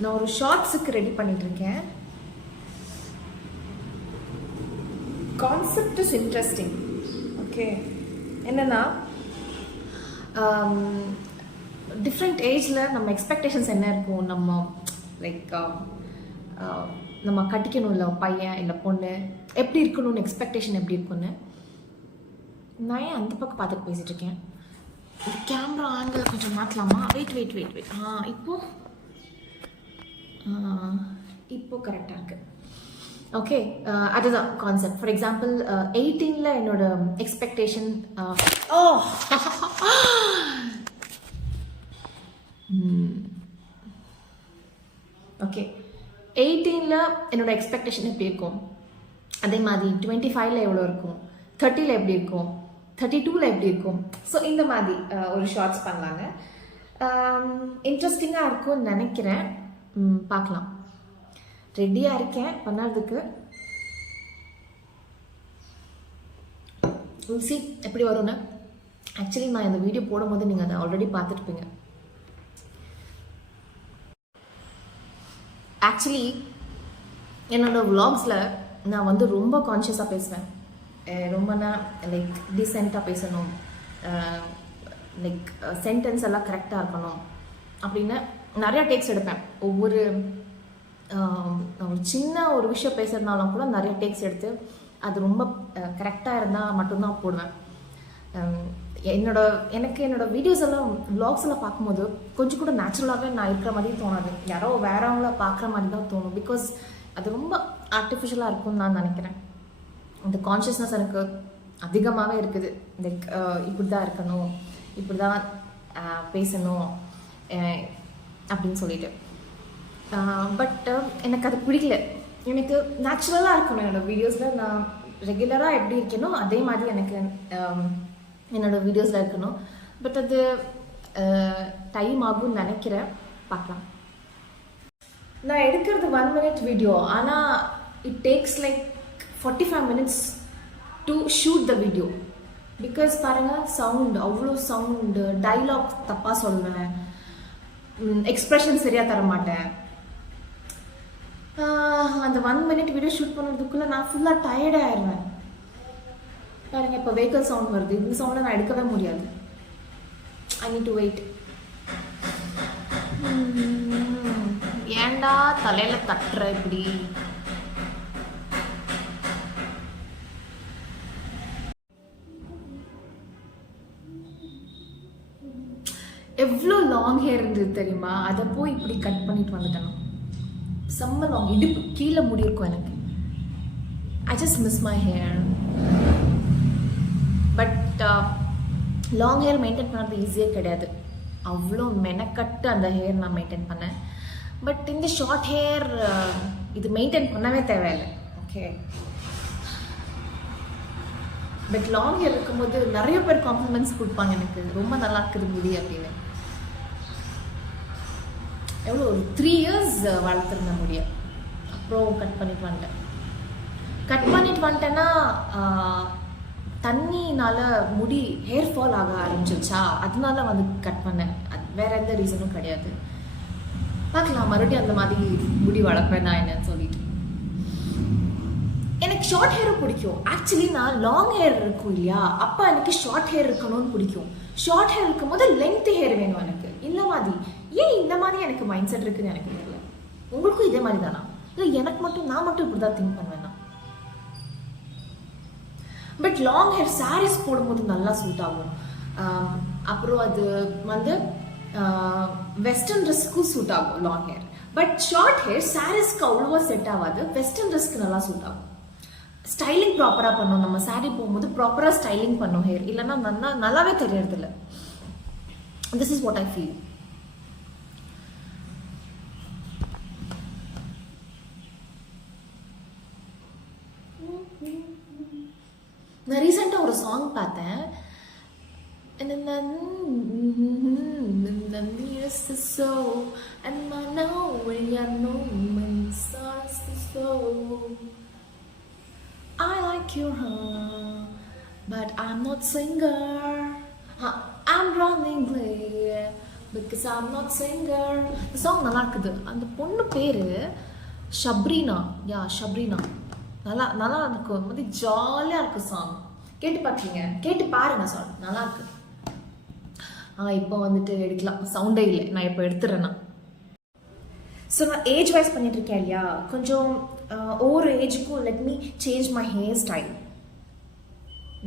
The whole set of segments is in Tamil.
நான் ஒரு ஷார்ட்ஸுக்கு ரெடி பண்ணிகிட்ருக்கேன். Concept is interesting. ஓகே, என்னென்னா டிஃப்ரெண்ட் ஏஜில் நம்ம எக்ஸ்பெக்டேஷன்ஸ் என்ன இருக்கும், நம்ம லைக் நம்ம கட்டிக்கணும் இல்லை பையன் இல்லை பொண்ணு எப்படி இருக்கணும்னு எக்ஸ்பெக்டேஷன் எப்படி இருக்குன்னு. நான் ஏன் அந்த பக்கம் பார்த்துட்டு பேசிகிட்டு இருக்கேன். இந்த கேமரா ஆங்கிள் கொஞ்சம் மாற்றலாமா? வெயிட். இப்போ கரெக்டாக இருக்குது. ஓகே, அதுதான் கான்செப்ட். ஃபார் எக்ஸாம்பிள் 18ல் என்னோட எக்ஸ்பெக்டேஷன் ஓகே 18ல் என்னோட எக்ஸ்பெக்டேஷன் எப்படி இருக்கும், அதே மாதிரி 25ல் எவ்வளோ இருக்கும், 30ல் எப்படி இருக்கும், 32ல் எப்படி இருக்கும். ஸோ இந்த மாதிரி ஒரு ஷார்ட்ஸ் பண்ணலாங்க. இன்ட்ரெஸ்டிங்காக இருக்கும்னு நினைக்கிறேன். பார்க்கலாம். ரெடியாக இருக்கேன் பண்ணுறதுக்கு. சி எப்படி வரும்னு. ஆக்சுவலி நான் இந்த வீடியோ போடும்போது நீங்கள் அதை ஆல்ரெடி பார்த்துருப்பீங்க. ஆக்சுவலி என்னோட விலாக்ஸில் நான் வந்து ரொம்ப கான்ஷியஸாக பேசுவேன். ரொம்ப லைக் டீசெண்டாக பேசணும், லைக் சென்டென்ஸ் எல்லாம் கரெக்டாக இருக்கணும் அப்படின்னு நிறையா டேக்ஸ் எடுப்பேன். ஒரு சின்ன ஒரு விஷயம் பேசுகிறதுனாலும் கூட நிறைய டேக்ஸ் எடுத்து அது ரொம்ப கரெக்டாக இருந்தால் மட்டும்தான் போடுவேன். என்னோட வீடியோஸ் எல்லாம் விலாக்ஸ் எல்லாம் பார்க்கும்போது கொஞ்சம் கூட நேச்சுரலாகவே நான் இருக்கிற மாதிரி தோணாது. யாரோ வேறவங்கள பார்க்குற மாதிரி தான் தோணும். பிகாஸ் அது ரொம்ப ஆர்டிஃபிஷியலாக இருக்கும்னு நான் நினைக்கிறேன். இந்த கான்ஷியஸ்னஸ் எனக்கு அதிகமாகவே இருக்குது. லைக் இப்படி தான் இருக்கணும், இப்படி தான் பேசணும் அப்படின்னு சொல்லிட்டு. பட் எனக்கு அது பிடிக்கல. எனக்கு நேச்சுரலாக இருக்கணும் என்னோடய வீடியோஸில். நான் ரெகுலராக எப்படி இருக்கேனோ அதே மாதிரி எனக்கு என்னோடய வீடியோஸில் இருக்கணும். பட் அது டைம் ஆகும்னு நினைக்கிறேன். பார்க்கலாம். நான் எடுக்கிறது 1 minute வீடியோ, ஆனால் it takes like 45 minutes to shoot the video. Because பாருங்கள், சவுண்ட் அவ்வளோ சவுண்டு, டைலாக் தப்பாக சொல்லுவேன், எக்ஸ்ப்ரெஷன் சரியாக தர மாட்டேன். அந்த 1 minute வீடியோ ஷூட் பண்ணுறதுக்குள்ளே நான் ஃபுல்லாக டயர்டாக ஆயிடுவேன். பாருங்கள், இப்போ வெஹிக்கல் சவுண்ட் வருது. இந்த சவுண்டை நான் எடுக்கவே முடியாது. I need to wait. ஏண்டா தலையில் தட்டுற இப்படி? எவ்வளோ லாங் ஹேர் இருந்தது தெரியுமா? அதை போய் இப்படி கட் பண்ணிட்டு வந்துட்டேன். செம்ம லாங், இடுப்பு கீழே முடி இருக்கும் எனக்கு. I just miss my hair. But long hair maintain பண்ணுறது ஈஸியாக கிடையாது. அவ்வளோ மெனக்கட்டு அந்த ஹேர் நான் மெயின்டைன் பண்ணேன். பட் இந்த ஷார்ட் ஹேர் இது மெயின்டைன் பண்ணவே தேவையில்லை. ஓகே, பட் லாங் ஹேர் இருக்கும்போது நிறைய பேர் காம்ப்ளிமெண்ட்ஸ் கொடுப்பாங்க, எனக்கு ரொம்ப நல்லா இருக்குது முடி அப்படின்னு. எவ்வளோ ஒரு 3 years வளர்த்துருந்தேன் முடிய. அப்புறம் கட் பண்ணிட்டு வந்துட்டேன்னா தண்ணினால முடி ஹேர் ஃபால் ஆக ஆரம்பிச்சிருச்சா, அதனால வந்து கட் பண்ணேன். அது வேற எந்த ரீசனும் கிடையாது. பார்க்கலாம் மறுபடியும் அந்த மாதிரி முடி வளர்ப்பேன் நான் என்னன்னு சொல்லிட்டு. எனக்கு ஷார்ட் ஹேரும் பிடிக்கும். ஆக்சுவலி நான் லாங் ஹேர் இருக்கும் இல்லையா, அப்போ எனக்கு ஷார்ட் ஹேர் இருக்கணும்னு பிடிக்கும். ஷார்ட் ஹேர் இருக்கும் போது லென்த் ஹேர் வேணும் எனக்கு. இந்த மாதிரி ஏன் இந்த மாதிரி எனக்கு மைண்ட் செட் இருக்குன்னு எனக்கு தெரியல. உங்களுக்கும் இதே மாதிரி தானா, இல்லை எனக்கு மட்டும் நான் மட்டும் இப்படி தான் திங்க் பண்ணுவேன்னா? பட் லாங் ஹேர் சாரீஸ் போடும்போது நல்லா சூட் ஆகும். அப்புறம் அது வந்து வெஸ்டர்ன் ட்ரெஸ்க்கும் சூட் ஆகும் long hair. But short hair சாரீஸ்க்கு அவ்வளோவா செட் ஆகாது, வெஸ்டர்ன் ட்ரெஸ்க்கு நல்லா சூட் ஆகும். ஸ்டைலிங் ப்ராப்பராக பண்ணணும். நம்ம சாரீ போகும்போது ப்ராப்பராக ஸ்டைலிங் பண்ணணும் ஹேர், இல்லைன்னா நல்லாவே தெரியறதில்ல. This is what I feel. நான் ரீசெண்டாக ஒரு சாங் பார்த்தேன். I like your hair, but I'm not singer. I'm running clear, because I am not singer. இந்த சாங் நல்லா இருக்குது. அந்த பொண்ணு பேர் ஷப்ரீனா. யா ஷப்ரீனா. நல்லா நல்லா இருக்கும். வந்து ஜாலியாக இருக்கும் சாங். கேட்டு பாருங்க சாங் நல்லா இருக்கு. இப்போ வந்துட்டு எடுக்கலாம், சவுண்டே இல்லை. நான் இப்போ எடுத்துடுறேன்னா. ஸோ நான் ஏஜ் வைஸ் பண்ணிட்டு இருக்கேன் இல்லையா, கொஞ்சம் ஒவ்வொரு ஏஜுக்கும் let me change my hair style.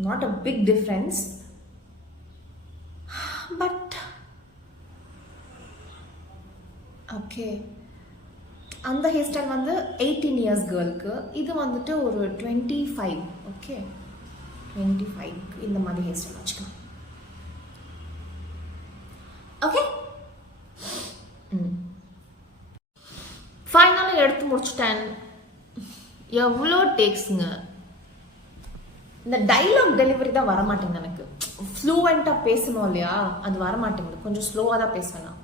Not a big difference, but okay. அந்த ஹேர் ஸ்டைல் வந்து 18 இயர்ஸ் கேர்ளுக்கு, இது வந்துட்டு ஒரு 25. ஓகே 25 இந்த மாதிரி ஹேர் ஸ்டைல் வச்சுக்கலாம். ஓகே ஃபைனலாக எடுத்து முடிச்சுட்டேன். எவ்வளோ டேக்ஸுங்க. இந்த டைலாக் டெலிவரி தான் வரமாட்டேங்குது எனக்கு. ஃப்ளூவெண்ட்டாக பேசணும் இல்லையா, அது வரமாட்டேங்குது. கொஞ்சம் ஸ்லோவாக தான் பேசுவேன்.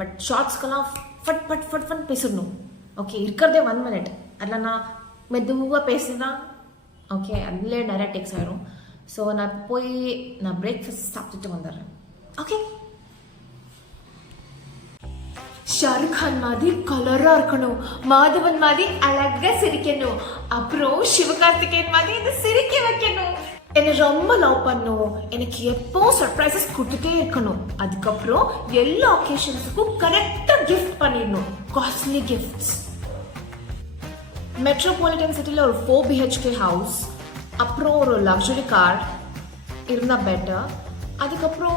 பட் ஷார்ட்ஸ்க்கெல்லாம் ஃபட் ஃபட் ஃபட் ஃபட் பேசிடணும். ஓகே இருக்கிறதே 1 minute. அதில் நான் மெதுவாக பேசுனா ஓகே அதுலேயே நிறையா டேக்ஸ் ஆகிடும். ஸோ நான் போய் நான் பிரேக்ஃபாஸ்ட் சாப்பிட்டுட்டு வந்துடுறேன். ஓகே ஷாருக் கான் மாதிரி கலரா இருக்கணும், மாதவன் மாதிரி அழகா சிரிக்கணும், அப்புறம் சிவகார்த்திகேயன் மாதிரி இதை சிரிக்க வைக்கணும். என்னை ரொம்ப லவ் பண்ணும், எனக்கு எப்போ சர்ப்ரைசஸ் கொடுத்துட்டே இருக்கணும். அதுக்கப்புறம் எல்லா ஒகேஷன்ஸுக்கும் கரெக்டாக கிஃப்ட் பண்ணிடணும், காஸ்ட்லி கிஃப்ட்ஸ். மெட்ரோபாலிட்டன் சிட்டியில் ஒரு 4 BHK ஹவுஸ், அப்புறம் ஒரு லக்ஸுரி கார் இருந்தால் பெட்டர். அதுக்கப்புறம்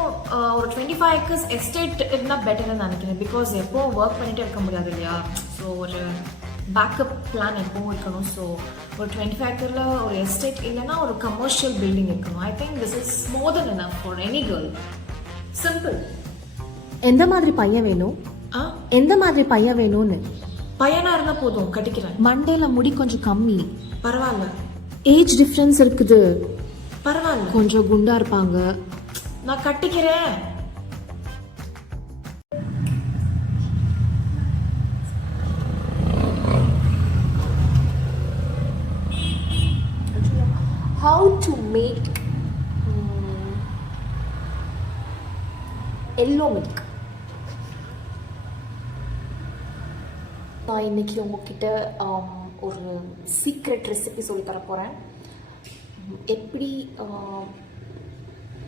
ஒரு 25 acres எஸ்டேட் இருந்தால் பெட்டர்னு நினைக்கிறேன். பிகாஸ் எப்போவும் ஒர்க் பண்ணிகிட்டே இருக்க முடியாது இல்லையா. ஸோ ஒரு பேக்கப் பிளான் எப்பவும் இருக்கணும். ஸோ ஒரு 25 acreல ஒரு எஸ்டேட் இல்லைன்னா ஒரு கமர்ஷியல் பில்டிங் இருக்கணும். I think this is more then enough for any girl. Simple. எந்த மாதிரி பையன் வேணும்? எந்த மாதிரி பையன் வேணும்னு? பையனாக இருந்தால் போதும், கட்டிக்கிறேன். மண்டேல முடி கொஞ்சம் கம்மி. பரவாயில்ல. ஏஜ் டிஃப்ரென்ஸ் இருக்குது. பரவாயில்ல. கொஞ்சம் குண்டா இருப்பாங்க. நான் கட்டிக்கிறேன். How to make yellow milk. நான் இன்னைக்கு உங்ககிட்ட ஒரு சீக்ரெட் ரெசிபி சொல்லி தர போகிறேன். எப்படி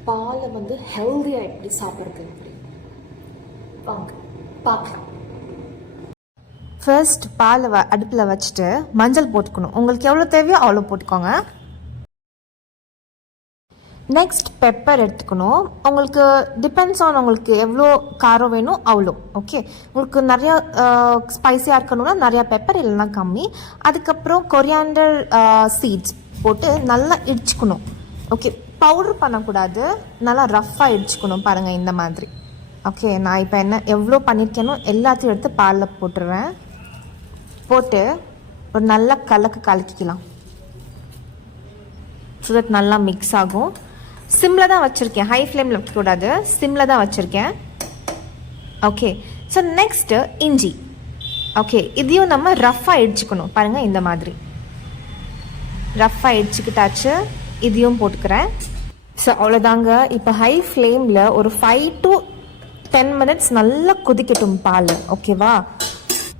பாலை வந்து ஹெல்தியாக எப்படி சாப்பிட்றது அப்படி வாங்க பார்க்கலாம். ஃபர்ஸ்ட் பாலை அடுப்பில் வச்சுட்டு மஞ்சள் போட்டுக்கணும். உங்களுக்கு எவ்வளோ தேவையோ அவ்வளோ போட்டுக்கோங்க. நெக்ஸ்ட் பெப்பர் எடுத்துக்கணும். உங்களுக்கு டிபெண்ட்ஸ் ஆன் உங்களுக்கு எவ்வளோ காரம் வேணும் அவ்வளோ. ஓகே உங்களுக்கு நிறையா ஸ்பைஸியாக இருக்கணும்னா நிறையா பெப்பர், இல்லைன்னா கம்மி. அதுக்கப்புறம் கொரியாண்டர் சீட்ஸ் போட்டு நல்லா இடிச்சுக்கணும். ஓகே பவுடர் பண்ணக்கூடாது, நல்லா ரஃப்பாக இடிச்சுக்கணும். பாருங்கள் இந்த மாதிரி. ஓகே நான் இப்போ எவ்வளோ பண்ணியிருக்கேனோ எல்லாத்தையும் எடுத்து பாலில் போட்டுடுறேன். போட்டு ஒரு நல்ல கலக்கிக்கலாம். ஸோ தட் நல்லா மிக்ஸ் ஆகும். சிம்மில் தான் வச்சுருக்கேன், ஹை ஃப்ளேமில் வைக்கக்கூடாது, சிம்மில் தான் வச்சுருக்கேன். ஓகே ஸோ நெக்ஸ்ட்டு இஞ்சி. ஓகே இதையும் நம்ம ரஃப்பாக இடிச்சுக்கணும். பாருங்கள் இந்த மாதிரி ரஃப்பாக இடிச்சுக்கிட்டாச்சு. இதையும் போட்டுக்கிறேன். ஸோ அவ்வளோதாங்க. இப்போ ஹை ஃப்ளேமில் ஒரு 5 to 10 minutes நல்லா கொதிக்கட்டும் பால். ஓகேவா?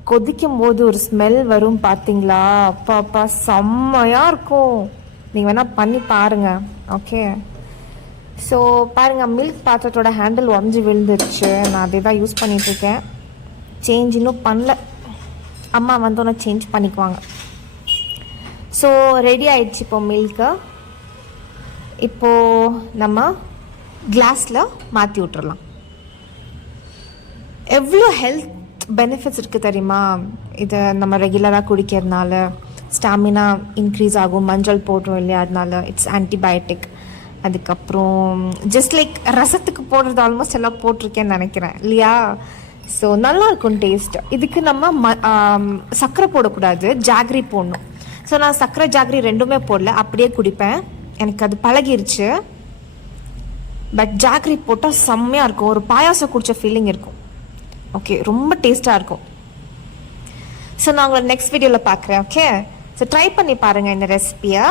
கொதிக்கும் போது ஒரு ஸ்மெல் வரும் பார்த்தீங்களா, அப்பா செம்மையாக இருக்கும். நீங்கள் வேணால் பண்ணி பாருங்கள். ஓகே ஸோ பாருங்கள், மில்க் பாத்திரத்தோட ஹேண்டில் உடஞ்சி விழுந்துருச்சு. நான் அதே தான் யூஸ் பண்ணிகிட்ருக்கேன். சேஞ்ச் இன்னும் பண்ணல, அம்மா வந்தோன்னே சேஞ்ச் பண்ணிக்குவாங்க. ஸோ ரெடி ஆயிடுச்சு இப்போ மில்க்கு. இப்போது நம்ம கிளாஸில் மாற்றி விட்டுறலாம். எவ்வளோ ஹெல்த் பெனிஃபிட்ஸ் இருக்குது தெரியுமா? இதை நம்ம ரெகுலராக குடிக்கிறதுனால ஸ்டாமினா இன்க்ரீஸ் ஆகும். மஞ்சள் போடுறோம் இல்லையா, அதனால இட்ஸ் ஆன்டிபயோட்டிக். அதுக்கப்புறம் ஜஸ்ட் லைக் ரசத்துக்கு போடுறது ஆல்மோஸ்ட் எல்லாம் போட்டிருக்கேன்னு நினைக்கிறேன் இல்லையா. ஸோ நல்லாயிருக்கும் டேஸ்ட். இதுக்கு நம்ம சர்க்கரை போடக்கூடாது, ஜாகரி போடணும். ஸோ நான் சர்க்கரை ஜாகரி ரெண்டுமே போடல, அப்படியே குடிப்பேன். எனக்கு அது பழகிருச்சு. பட் ஜாகரி போட்டால் செம்மையாக இருக்கும். ஒரு பாயாசம் குடித்த ஃபீலிங் இருக்கும். ஓகே ரொம்ப டேஸ்ட்டாக இருக்கும். ஸோ நான் உங்களை நெக்ஸ்ட் வீடியோவில் பார்க்குறேன். ஓகே ஸோ ட்ரை பண்ணி பாருங்கள் இந்த ரெசிபியை.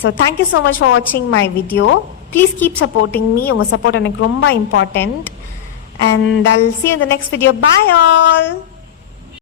So thank you so much for வாட்சிங் my video. Please keep supporting me. உங்கள் சப்போர்ட் எனக்கு ரொம்ப important. and I'll see you in the next video. Bye all.